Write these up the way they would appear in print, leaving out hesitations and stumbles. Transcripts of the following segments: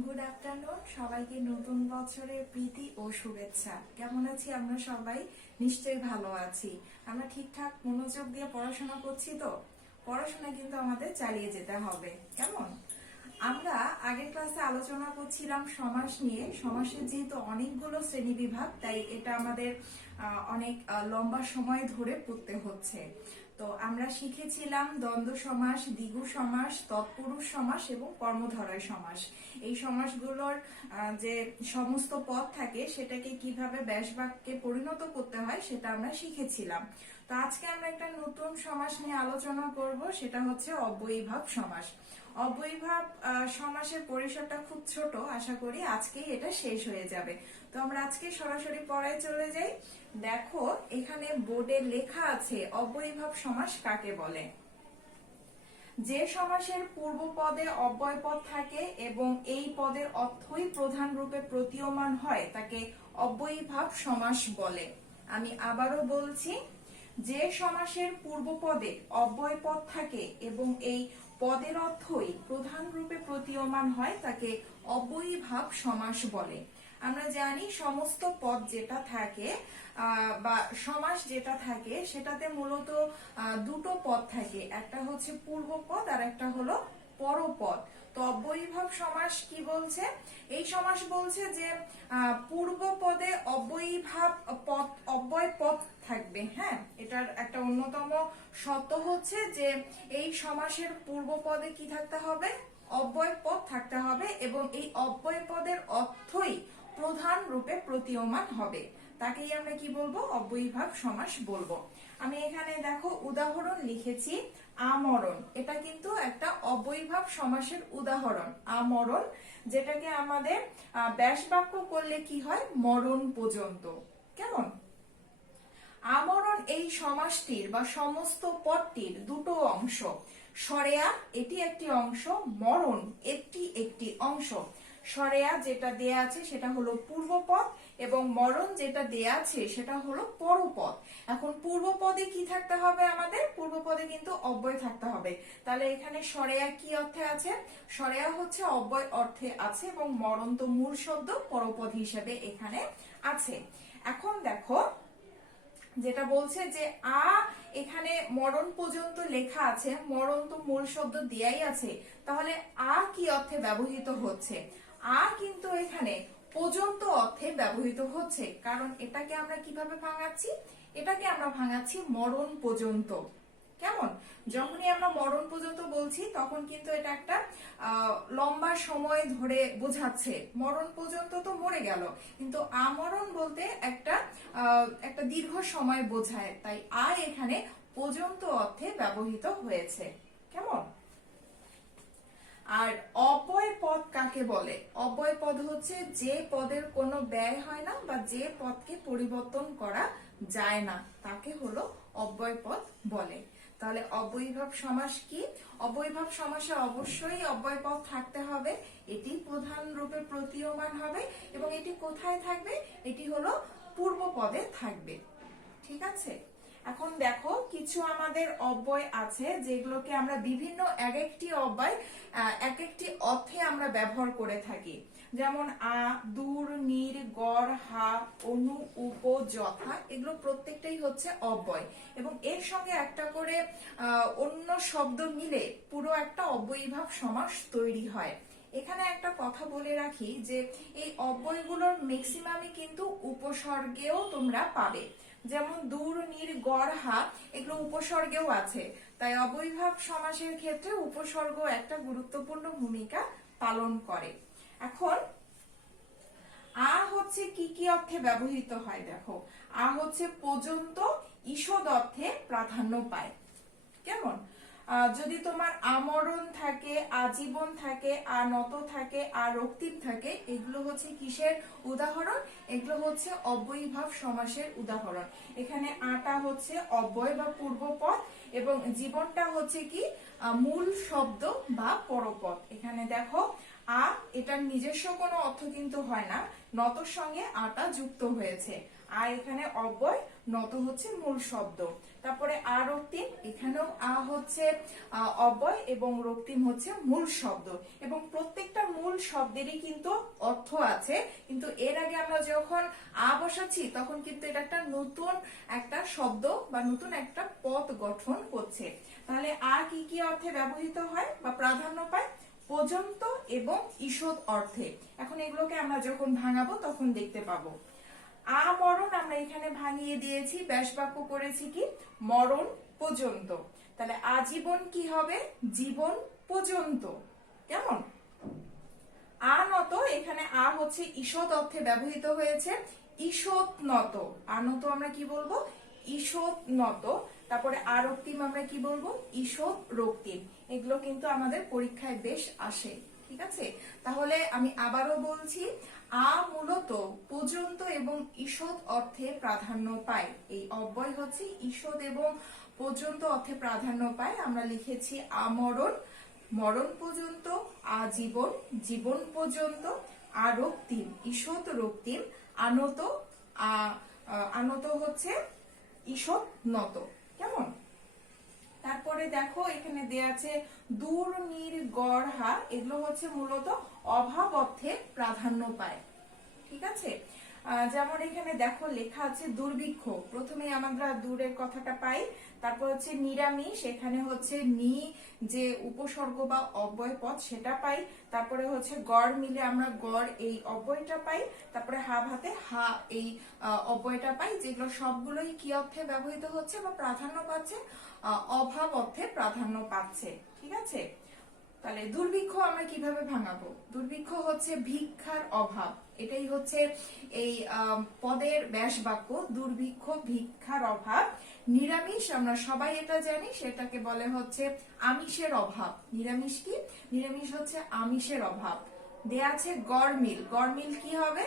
Good afternoon সবাইকে নতুন বছরের প্রীতি ও শুভেচ্ছা। কেমন আছি আমরা সবাই? নিশ্চয়ই ভালো আছি। আমরা ঠিকঠাক মনোযোগ দিয়ে পড়াশোনা করছি তো? পড়াশোনা কিন্তু আমাদের চালিয়ে যেতে হবে, কেমন? আমরা আগের ক্লাসে আলোচনা করছিলাম সমাস নিয়ে। সমাসের যেহেতু অনেকগুলো শ্রেণী বিভাগ, তাই এটা আমাদের অনেক লম্বা সময় ধরে পড়তে হচ্ছে। তো আমরা শিখেছিলাম দ্বন্দ্ব সমাস, দ্বিগু সমাস, তৎপুরুষ সমাস এবং কর্মধারয় সমাস। এই সমাসগুলোর যে সমস্ত পদ থাকে সেটাকে কিভাবে ব্যাস বাক্যে পরিণত করতে হয় সেটা আমরা শিখেছিলাম। তো আজকে আমরা একটা নতুন সমাস নিয়ে আলোচনা করব, সেটা হচ্ছে অব্যয়ীভাব সমাস। অব্যয়ীভাব সমাসের পরিসরটা খুব ছোট, আশা করি আজকেই এটা শেষ হয়ে যাবে। তো আমরা আজকে সরাসরি পড়ায় চলে যাই। দেখো, এখানে বোর্ডে লেখা আছে অব্যয়ীভাব সমাস কাকে বলে। যে সমাসের পূর্ব পদে অব্যয় পদ থাকে এবং এই পদের অর্থই প্রধান রূপে প্রতীয়মান হয় তাকে অব্যয়ীভাব সমাস বলে। আমি আবারও বলছি, যে সমাসের পূর্ব পদে অব্যয় পদ থাকে এবং এই পদের অর্থই প্রধান রূপে প্রতীয়মান হয় তাকে অব্যয়ীভাব সমাস বলে। আমরা জানি সমস্ত পদ যেটা থাকে বা সমাস যেটা থাকে সেটাতে মূলত দুটো পদ থাকে, একটা হচ্ছে পূর্ব পদ আর একটা হলো পরপদ। তো অব্যয়ীভাব সমাস কি বলছে? এই সমাস বলছে যে পূর্ব পদে অব্যয়ীভাব পদ, অব্যয় পদ থাকবে। হ্যাঁ, এটার একটা অন্যতম শর্ত হচ্ছে যে এই সমাসের পূর্ব পদে কি থাকতে হবে? অব্যয় পদ থাকতে হবে এবং এই অব্যয় পদের অর্থই প্রধান রূপে প্রতীয়মান হবে, তাকেই আমরা কি বলবো? অব্যয়ীভাব সমাস বলবো। আমি এখানে দেখো উদাহরণ লিখেছি, আমরণ। এটা কিন্তু একটা অব্যয়ীভাব সমাসের উদাহরণ, আমরণ, যেটাকে আমাদের ব্যাস বাক্য করলে কি হয়? মরণ পর্যন্ত। কেমন? আমরণ এই সমাসটির বা সমস্ত পদটির দুটো অংশ। সরেয়া এটি একটি অংশ, মরণ এটি একটি অংশ। সরেয়া যেটা দেয়া আছে সেটা হলো পূর্বপদ এবং মরণ যেটা দেয়া আছে সেটা হলো পরপদ। এখন পূর্বপদে কি থাকতে হবে? আমাদের পূর্বপদে কিন্তু অব্যয় থাকতে হবে। তাহলে এখানে সরেয়া কি অর্থে আছে? সরেয়া হচ্ছে অব্যয় অর্থে আছে এবং মরণ তো মূল শব্দ, পরপদ হিসেবে এখানে আছে। এখন দেখো, যেটা বলছে যে এখানে মরণ পর্যন্ত লেখা আছে, মরণ তো মূল শব্দ দেয়াই আছে, তাহলে কি অর্থে ব্যবহৃত হচ্ছে? কিন্তু এখানে পর্যন্ত অর্থে ব্যবহৃত হচ্ছে, কারণ এটাকে আমরা কিভাবে ভাঙাচ্ছি? এটাকে আমরা ভাঙাচ্ছি মরণ পর্যন্ত। কেমন? যখনই আমরা মরণ পর্যন্ত বলছি তখন কিন্তু এটা একটা লম্বা সময় ধরে বোঝাচ্ছে। মরণ পর্যন্ত তো মরে গেল, কিন্তু আমরণ বলতে একটা দীর্ঘ সময় বোঝায়, তাই এখানে পর্যন্ত অর্থে ব্যবহৃত হয়েছে। কেমন? আর অব্যয় পদ কাকে বলে? অব্যয় পদ হচ্ছে যে পদের কোনো ব্যয় হয় না বা যে পদকে পরিবর্তন করা যায় না, তাকে হলো অব্যয় পদ বলে। তাহলে অব্যয়ীভাব সমাস কি? অব্যয়ীভাব সমাসে অবশ্যই অব্যয় পদ থাকতে হবে, এটি প্রধান রূপে প্রতীয়মান হবে এবং এটি কোথায় থাকবে? এটি হলো পূর্ব পদে থাকবে। ঠিক আছে? এখন দেখো, কিছু আমাদের অব্যয় আছে যেগুলোকে আমরা বিভিন্ন এক একটি অব্যয় এক একটি অর্থে আমরা ব্যবহার করে থাকি। যেমন দূর, নির, গড়, হা, অনু, উপ, যথা, এগুলো প্রত্যেকটাই হচ্ছে অব্যয় এবং এর সঙ্গে একটা করে অন্য শব্দ মিলে পুরো একটা অব্যয়ীভাব সমাস তৈরি হয়। এখানে একটা কথা বলে রাখি যে এই অব্যয়গুলোর ম্যাক্সিমামই কিন্তু উপসর্গেও তোমরা পাবে। যেমন দূর, নির, গড়, হা, এগুলো উপসর্গেও আছে, তাই অব্যয়ীভাব সমাসের ক্ষেত্রে উপসর্গ একটা গুরুত্বপূর্ণ ভূমিকা পালন করে। এখন হচ্ছে কি কি অর্থে ব্যবহৃত হয়? দেখো, হচ্ছে পর্যন্ত, ঈষদ অর্থে প্রাধান্য পায়। কেমন? যদি তোমার আমরণ থাকে, আজীবন থাকে, নত থাকে, রক্তিম থাকে, এগুলো হচ্ছে কিসের উদাহরণ? এগুলো হচ্ছে অব্যয়ীভাব সমাসের উদাহরণ। এখানে আটা হচ্ছে অব্যয় বা পূর্বপদ এবং জীবনটা হচ্ছে কি মূল শব্দ বা পরপদ। এখানে দেখো, এটার নিজস্ব কোনো অর্থ কিন্তু হয় না, নতর সঙ্গে আটা যুক্ত হয়েছে। এখানে অব্যয়, নত হচ্ছে মূল শব্দ। তারপরে রক্তিম, এখানেও হচ্ছে অব্যয় এবং রক্তিম হচ্ছে মূল শব্দ এবং প্রত্যেকটা মূল শব্দেরই কিন্তু অর্থ আছে, কিন্তু এর আগে আমরা যখন আ বসাচ্ছি তখন কিন্তু এটা একটা নতুন একটা শব্দ বা নতুন একটা পদ গঠন করছে। তাহলে আ কি কি অর্থে ব্যবহৃত হয় বা প্রাধান্য পায়? পর্যন্ত এবং ঈষৎ অর্থে। এখন এগুলোকে আমরা যখন ভাঙাবো তখন দেখতে পাবো। আমরণ আমরা এখানে ভাঙিয়ে দিয়েছি, ব্যাস বাক্য করেছি কি মরণ পর্যন্ত। তাহলে আজীবন কি হবে? জীবন পর্যন্ত। কেমন? আনত, এখানে আ হচ্ছে ঈষৎ অর্থে ব্যবহৃত হয়েছে, ঈষৎ নত। আনত আমরা কি বলবো? ঈষৎ নত। তারপরে আরক্তিম আমরা কি বলবো? ঈষৎ রক্তিম। এগুলো কিন্তু আমাদের পরীক্ষায় বেশ আসে। ঠিক আছে, তাহলে আমি আবারও বলছি, আ মূলত পর্যন্ত এবং ঈষৎ অর্থে প্রাধান্য পায়। এই অব্যয় হচ্ছে ঈষৎ এবং পর্যন্ত অর্থে প্রাধান্য পায়। আমরা লিখেছি আমরণ, মরণ পর্যন্ত, আজীবন, জীবন পর্যন্ত, আরক্তিম, ঈষৎ রক্তিম, আনত, আনত হচ্ছে ঈষৎ নত। কেমন? তারপরে দেখো এখানে দেয়া আছে দূর, নির, গড়, হা, এগুলো হচ্ছে মূলত অভাব অর্থে প্রাধান্য পায়। ঠিক আছে, যেমন এখানে দেখো লেখা আছে দুর্ভিক্ষ, প্রথমে আমরা দূরের কথাটা পাই, তারপর হচ্ছে নিরামিষ, এখানে হচ্ছে নি যে উপসর্গ বা অব্যয় পদ সেটা পাই, তারপরে হচ্ছে গড় মিলে আমরা গড় এই অব্যয়টা পাই, তারপরে হা ভাতে হা এই অব্যয়টা পাই, যেগুলো সবগুলোই কি অর্থে ব্যবহৃত হচ্ছে বা প্রাধান্য পাচ্ছে? অভাব অর্থে প্রাধান্য পাচ্ছে। ঠিক আছে, তাহলে দুর্ভিক্ষ আমরা কিভাবে ভাঙাবো? দুর্ভিক্ষ হচ্ছে ভিক্ষার অভাব, এটাই হচ্ছে এই পদের ব্যাস বাক্য, দুর্ভিক্ষ ভিক্ষার অভাব। নিরামিষ আমরা সবাই এটা জানি, সেটাকে বলে হচ্ছে আমিষের অভাব। নিরামিষ কি? নিরামিষ হচ্ছে আমিষের অভাব। দেয়া আছে গড়মিল, গড়মিল কি হবে?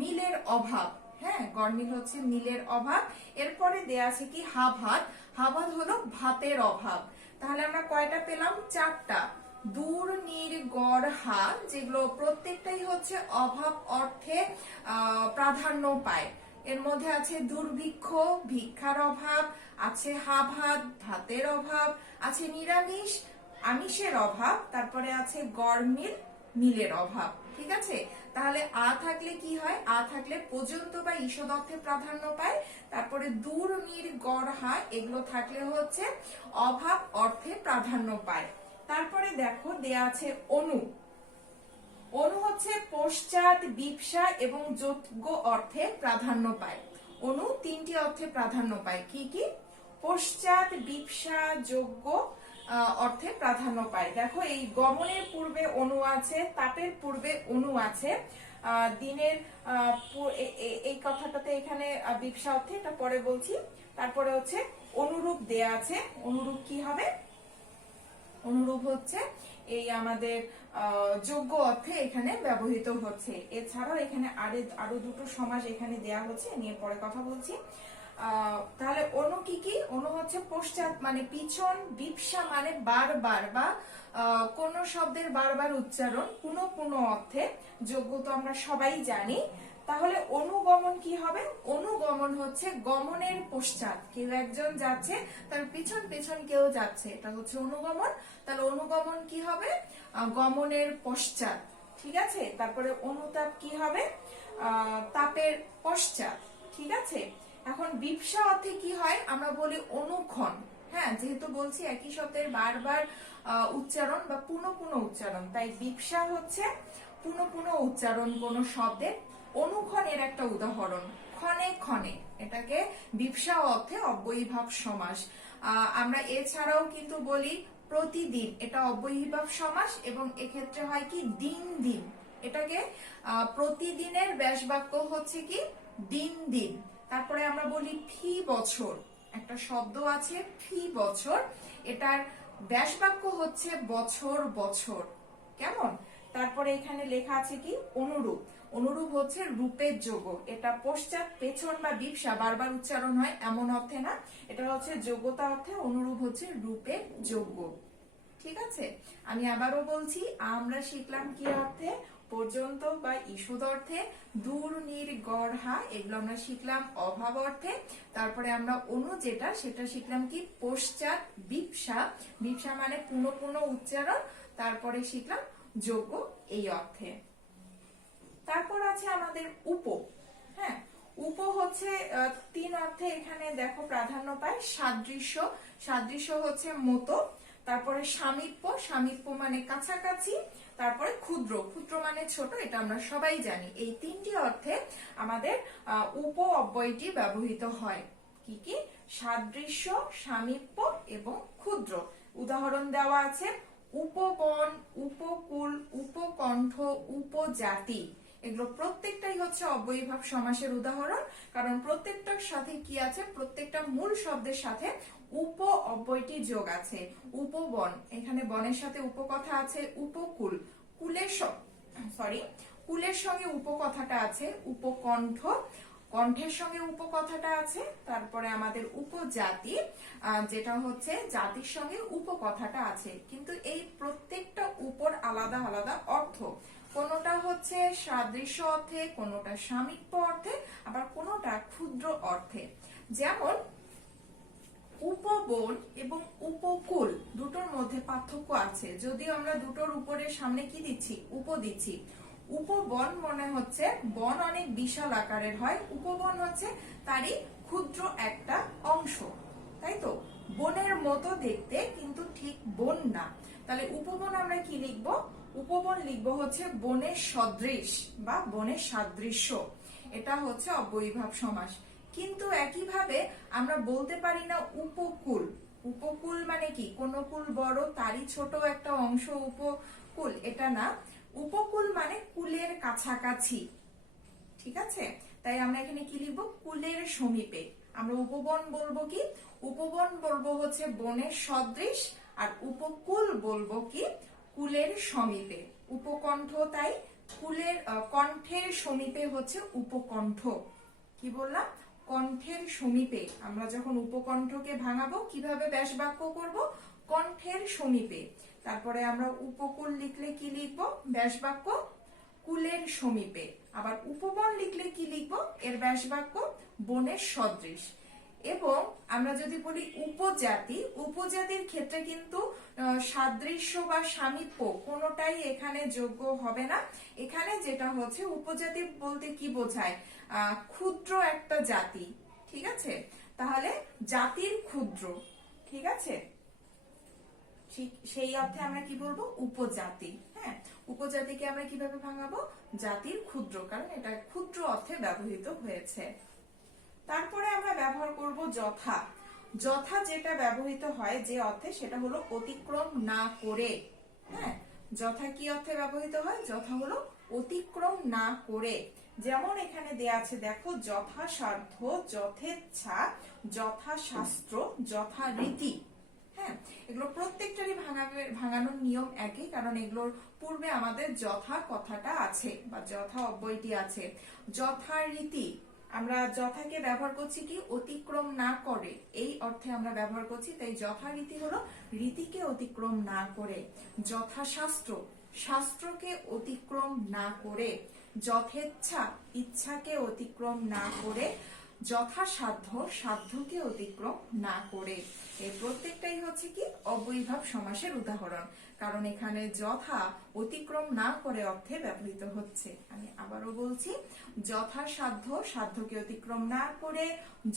মিলের অভাব। হ্যাঁ, গড়মিল হচ্ছে মিলের অভাব। এরপরে দেয়া আছে কি হাভাত, হাভাত হলো ভাতের অভাব। তাহলে আমরা কয়টা পেলাম? চারটা। দূর, নির, গড়, হা, যেগুলো প্রত্যেকটাই হচ্ছে অভাব অর্থে প্রাধান্য পায়। এর মধ্যে আছে দুর্ভিক্ষ, ভিক্ষার অভাব, আছে হাভাত, ভাতের অভাব, আছে নিরামিষ, আমিষের অভাব, তারপরে আছে গড়মিল, মিলের অভাব। ঠিক আছে, তাহলে আ থাকলে কি হয়? আ থাকলে পর্যন্ত বা ঈষৎ অর্থে প্রাধান্য পায়। তারপরে দূর, নির, গড়, হা, এগুলো থাকলে হচ্ছে অভাব অর্থে প্রাধান্য পায়। তারপরে দেখো দেয়া আছে অনু, অনু হচ্ছে পশ্চাৎ, বিপসা এবং যোগ্য অর্থে প্রাধান্য পায়। অনু তিনটি অর্থে প্রাধান্য পায়। কি কি? পশ্চাৎ, বিপসা, যোগ্য অর্থে প্রাধান্য পায়। দেখো এই গমনের পূর্বে অনু আছে, তাপের পূর্বে অনু আছে, দিনের এই কথাটাতে এখানে বিপসা অর্থে, এটা পরে বলছি। তারপরে হচ্ছে অনুরূপ দেয়া আছে, অনুরূপ কি হবে? অনুরূপ হচ্ছে এই আমাদের যোগ্য অর্থে এখানে ব্যবহৃত হচ্ছে। এছাড়াও এখানে আরো দুটো সমাস এখানে দেয়া হচ্ছে, নিয়ে পরে কথা বলছি। তাহলে অনু কি কি? অনু হচ্ছে পশ্চাৎ মানে পিছন, বিপসা মানে বারবার বা কোন শব্দের বারবার উচ্চারণ, পুনঃ পুনঃ অর্থে, যোগ্য তো আমরা সবাই জানি। তাহলে অনুগমন কি হবে? অনুগমন হচ্ছে গমনের পশ্চাৎ, কেউ একজন যাচ্ছে তার পিছন পিছন কেউ যাচ্ছে, এটা হচ্ছে অনুগমন। তাহলে অনুগমন কি হবে? গমনের পশ্চাৎ। ঠিক আছে, তারপরে অনুতাপ কি হবে? তাপের পশ্চাৎ। ঠিক আছে, এখন বিপসা অর্থে কি হয়? আমরা বলি অনুক্ষণ। হ্যাঁ, যেহেতু বলছি একই শব্দের বারবার উচ্চারণ বা পুনঃ পুনঃ উচ্চারণ, তাই বিপসা হচ্ছে পুনঃ পুনঃ উচ্চারণ কোন শব্দের। অনুক্ষণের একটা উদাহরণ, ক্ষণে ক্ষণে, এটাকে বিপসা অর্থে অব্যয়ীভাব সমাস। আমরা এছাড়াও কিন্তু বলি প্রতিদিন, এটা অব্যয়ীভাব সমাস, এবং এক্ষেত্রে হয় কি দিন দিন, এটাকে প্রতিদিনের ব্যাস বাক্য হচ্ছে কি দিন দিন। তারপরে আমরা বলি ফি বছর, একটা শব্দ আছে ফি বছর, এটার ব্যাস বাক্য হচ্ছে বছর বছর। কেমন? তারপরে এখানে লেখা আছে কি অনুরূপ, অনুরূপ হচ্ছে রূপের যোগ্য, এটা পশ্চাৎ, পেছন বা বিপসা বারবার উচ্চারণ হয় এমন অর্থে না, এটা হচ্ছে যোগ্যতা অর্থে, অনুরূপ হচ্ছে রূপের যোগ্য। ঠিক আছে, আমি আবারও বলছি, আমরা শিখলাম কি অর্থে? পর্যন্ত বা ঈষৎ অর্থে। দূর, নির, গড়, হা, এগুলো আমরা শিখলাম অভাব অর্থে। তারপরে আমরা অনু যেটা, সেটা শিখলাম কি পশ্চাৎ, বিপসা, বিপসা মানে পুনঃ পুনঃ উচ্চারণ। তারপরে শিখলাম যোগ্য এই অর্থে। তারপর আছে আমাদের উপ। হ্যাঁ, উপ হচ্ছে তিন অর্থে এখানে দেখো প্রাধান্য পায়। সাদৃশ্য, সাদৃশ্য হচ্ছে মতো, তারপরে সামীপ্য, সামীপ্য মানে কাছাকাছি, তারপরে ক্ষুদ্র, ক্ষুদ্র মানে ছোট, এটা আমরা সবাই জানি। এই তিনটি অর্থে আমাদের উপ অব্যয়টি ব্যবহৃত হয়। কি কি? সাদৃশ্য, সামীপ্য এবং ক্ষুদ্র। উদাহরণ দেওয়া আছে, উপবন, উপকূল, উপকণ্ঠ, উপজাতি। এগুলো প্রত্যেকটাই হচ্ছে অব্যয়ীভাব সমাসের উদাহরণ, কারণ প্রত্যেকটার সাথে কি আছে, প্রত্যেকটা মূল শব্দের সাথে উপ অব্যয়টি যোগ আছে। উপবন, এখানে বনের সাথে উপকথা আছে। উপকূল, কুলের কুলের সঙ্গে উপকথাটা আছে। উপকণ্ঠ, কণ্ঠের সঙ্গে উপকথাটা আছে। তারপরে আমাদের উপজাতি, যেটা হচ্ছে জাতির সঙ্গে উপকথাটা আছে। কিন্তু এই প্রত্যেকটা উপর আলাদা আলাদা অর্থ। কোনোটা হচ্ছে সাদৃশ্য অর্থে, কোনোটা সামীপ্য অর্থে, আবার কোনোটা ক্ষুদ্র অর্থে। যেমন উপবন এবং উপকূল দুটোর মধ্যে পার্থক্য আছে, যদিও আমরা দুটোর উপরের সামনে কি দিচ্ছি, উপ দিচ্ছি। উপবন মনে হচ্ছে বন অনেক বিশাল আকারের হয়, উপবন হচ্ছে তারই ক্ষুদ্র একটা অংশ, তাই তো? বনের মতো দেখতে কিন্তু ঠিক বন না। তাহলে উপবন আমরা কি লিখবো? উপবন লিখবো হচ্ছে বনের সদৃশ বা বনের সাদৃশ্য। এটা হচ্ছে অব্যয়ীভাব সমাস। কিন্তু একইভাবে আমরা বলতে পারি না উপকূল। উপকূল মানে কি? কোন কুল বড়, তারই ছোট একটা অংশ উপকূল, এটা না। উপকূল মানে কুলের কাছাকাছি, ঠিক আছে? তাই আমরা এখানে কি লিখবো? কুলের সমীপে। আমরা উপবন বলবো কি? উপবন বলবো হচ্ছে বনের সদৃশ, আর উপকূল বলবো কি? কুলের সমীপে। উপকণ্ঠ, তাই কুলের কণ্ঠের সমীপে হচ্ছে উপকণ্ঠ। কি বললাম? কণ্ঠের সমীপে। আমরা যখন উপকণ্ঠকে ভাঙাবো কিভাবে ব্যাস বাক্য করবো? কণ্ঠের সমীপে। তারপরে আমরা উপকূল লিখলে কি লিখবো? ব্যাস বাক্য কুলের সমীপে। আবার উপবন লিখলে কি লিখবো? এর ব্যাস বাক্য বনের সদৃশ। এবং আমরা যদি বলি উপজাতি, উপজাতির ক্ষেত্রে কিন্তু সাদৃশ্য বা সামীপ্য কোনোটাই এখানে যোগ্য হবে না। এখানে যেটা হচ্ছে, উপজাতি বলতে কি বোঝায়? ক্ষুদ্র একটা জাতি, ঠিক আছে? তাহলে জাতির ক্ষুদ্র, ঠিক আছে? ঠিক সেই অর্থে আমরা কি বলবো? উপজাতি। হ্যাঁ, উপজাতিকে আমরা কিভাবে ভাঙাবো? জাতির ক্ষুদ্র, কারণ এটা ক্ষুদ্র অর্থে ব্যবহৃত হয়েছে। তারপরে আমরা ব্যবহার করব যথা। যথা যেটা ব্যবহৃত হয় যে অর্থে, সেটা হলো অতিক্রম না করে। হ্যাঁ, যথা কি অর্থে ব্যবহৃত হয়? যথা হলো অতিক্রম না করে। যেমন এখানে দেয়া আছে দেখো, যথাসাধ্য, যথেচ্ছা, যথাশাস্ত্র, যথারীতি। হ্যাঁ, এগুলো প্রত্যেকটারই ভাঙানোর নিয়ম একই, কারণ এগুলোর পূর্বে আমাদের যথা কথাটা আছে বা যথা অব্যয়টি আছে। যথারীতি, আমরা যথাকে ব্যবহার করছি কি? অতিক্রম না করে, এই অর্থে আমরা ব্যবহার করছি। তাই যথারীতি হলো রীতিকে অতিক্রম না করে। যথাশাস্ত্র, শাস্ত্রকে অতিক্রম না করে। যথেচ্ছা, ইচ্ছাকে অতিক্রম না করে। যথাসাধ্য, সাধ্যকে অতিক্রম না করে। এই প্রত্যেকটাই হচ্ছে কি? অব্যয়ীভাব সমাসের উদাহরণ, কারণ এখানে যথা অতিক্রম না করে অর্থে ব্যবহৃত হচ্ছে। আমি আবারও বলছি, যথাসাধ্য, সাধ্যকে অতিক্রম না করে।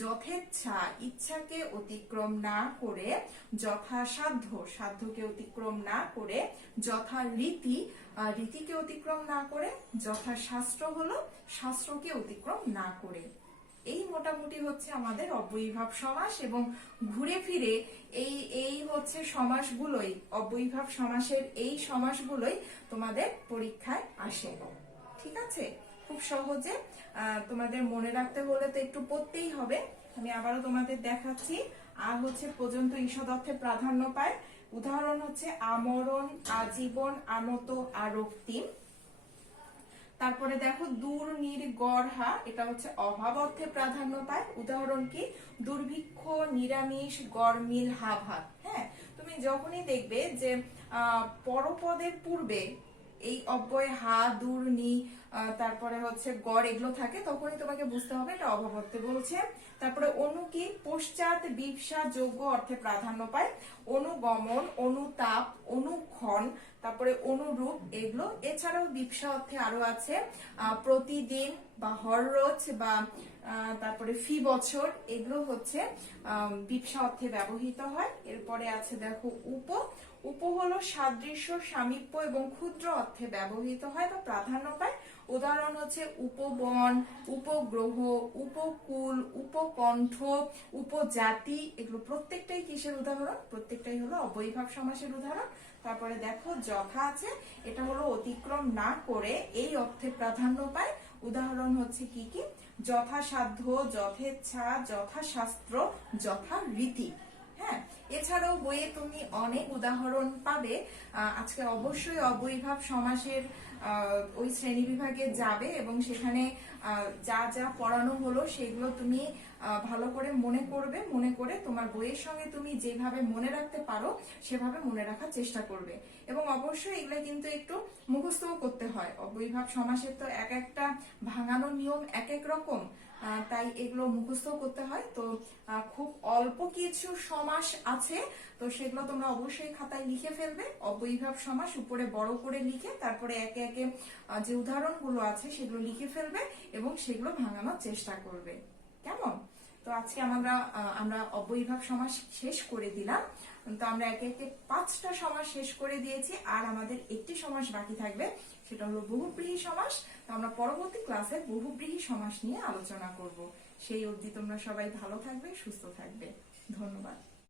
যথেচ্ছা, ইচ্ছাকে অতিক্রম না করে। যথাসাধ্য, সাধ্যকে অতিক্রম না করে। যথারীতি, রীতিকে অতিক্রম না করে। যথাশাস্ত্র হলো শাস্ত্রকে অতিক্রম না করে। এই মোটামুটি হচ্ছে আমাদের অব্যয়ীভাব সমাস, এবং ঘুরে ফিরে এই হচ্ছে সমাসগুলোই, অব্যয়ীভাব সমাসের এই সমাসগুলোই তোমাদের পরীক্ষায় আসে। ঠিক আছে? খুব সহজে তোমাদের মনে রাখতে হলে তো একটু পড়তেই হবে। আমি আবারও তোমাদের দেখাচ্ছি। আর হচ্ছে পর্যন্ত ঈষদ অর্থে প্রাধান্য পায়। উদাহরণ হচ্ছে আমরণ, আজীবন, আনত, আরক্তিম। তারপরে দেখো দূর, নির, গড়হা, এটা হচ্ছে অভাব অর্থে প্রাধান্য পায়। উদাহরণ কি? দুর্ভিক্ষ, নিরামিষ, গড়মিল, হা ভাত। হ্যাঁ, তুমি যখনই দেখবে যে পরপদের পূর্বে এই অব্যয় হা, দূর, নি, তারপরে হচ্ছে গড় এগুলো থাকে, তখনই তোমাকে বুঝতে হবে এটা অভাবত্বে বলছে। তারপরে অনু কি? পশ্চাৎ, বিপসা, যোগ্য অর্থে প্রাধান্য পায়। অনুগমন, অনুতাপ, অনুক্ষণ, তারপরে অনুরূপ এগুলো। এছাড়াও বিপসা অর্থে আরো আছে প্রতিদিন বা হররোজ বা তারপরে ফি বছর, এগুলো হচ্ছে বিপসা অর্থে ব্যবহৃত হয়। এরপরে আছে দেখো উপ। উপ হলো সাদৃশ্য, সামীপ্য এবং ক্ষুদ্র অর্থে ব্যবহৃত হয় বা প্রাধান্য পায়। উদাহরণ হচ্ছে উপবন, উপগ্রহ, উপকূল, উপকণ্ঠ, উপজাতি, এগুলো প্রত্যেকটাই কিসের উদাহরণ? প্রত্যেকটাই হলো অবয়ভাব সমাসের উদাহরণ। তারপরে দেখো যথা আছে, এটা হলো অতিক্রম না করে এই অর্থে প্রাধান্য পায়। উদাহরণ হচ্ছে কি কি? যথাসাধ্য, যথেচ্ছা, যথাশাস্ত্র, যথারীতি। হ্যাঁ, এছাড়াও বইয়ে তুমি অনেক উদাহরণ পাবে। আজকে অবশ্যই অবয়ভাব সমাসের ওই শ্রেণী বিভাগে যাবে এবং সেখানে যা যা পড়ানো হলো সেগুলো তুমি ভালো করে মনে করবে। মনে করে তোমার বইয়ের সঙ্গে তুমি যেভাবে মনে রাখতে পারো সেভাবে মনে রাখার চেষ্টা করবে। এবং অবশ্যই এগুলো কিন্তু একটু মুখস্থও করতে হয়। অবয়ভাব সমাসের তো এক একটা ভাঙানো নিয়ম এক এক রকম, তাই এগুলো মুখস্থ করতে হয়। তো খুব অল্প কিছু সমাস আছে, তো সেগুলো তোমরা অবশ্যই খাতায় লিখে ফেলবে। অবয়ভাব সমাস উপরে বড় করে লিখে তারপরে একে একে যে উদাহরণগুলো আছে সেগুলো লিখে ফেলবে এবং সেগুলো ভাঙানোর চেষ্টা করবে। কেমন? তো আজকে আমরা অবয়ভাব সমাস শেষ করে দিলাম। তো আমরা একে একে 5টা সমাস শেষ করে দিয়েছি, আর আমাদের একটি সমাস বাকি থাকবে, সেটা হলো বহুব্রীহি সমাস। তো আমরা পরবর্তী ক্লাসে বহুব্রীহি সমাস নিয়ে আলোচনা করব। সেই অবধি তোমরা সবাই ভালো থাকবে, সুস্থ থাকবে। ধন্যবাদ।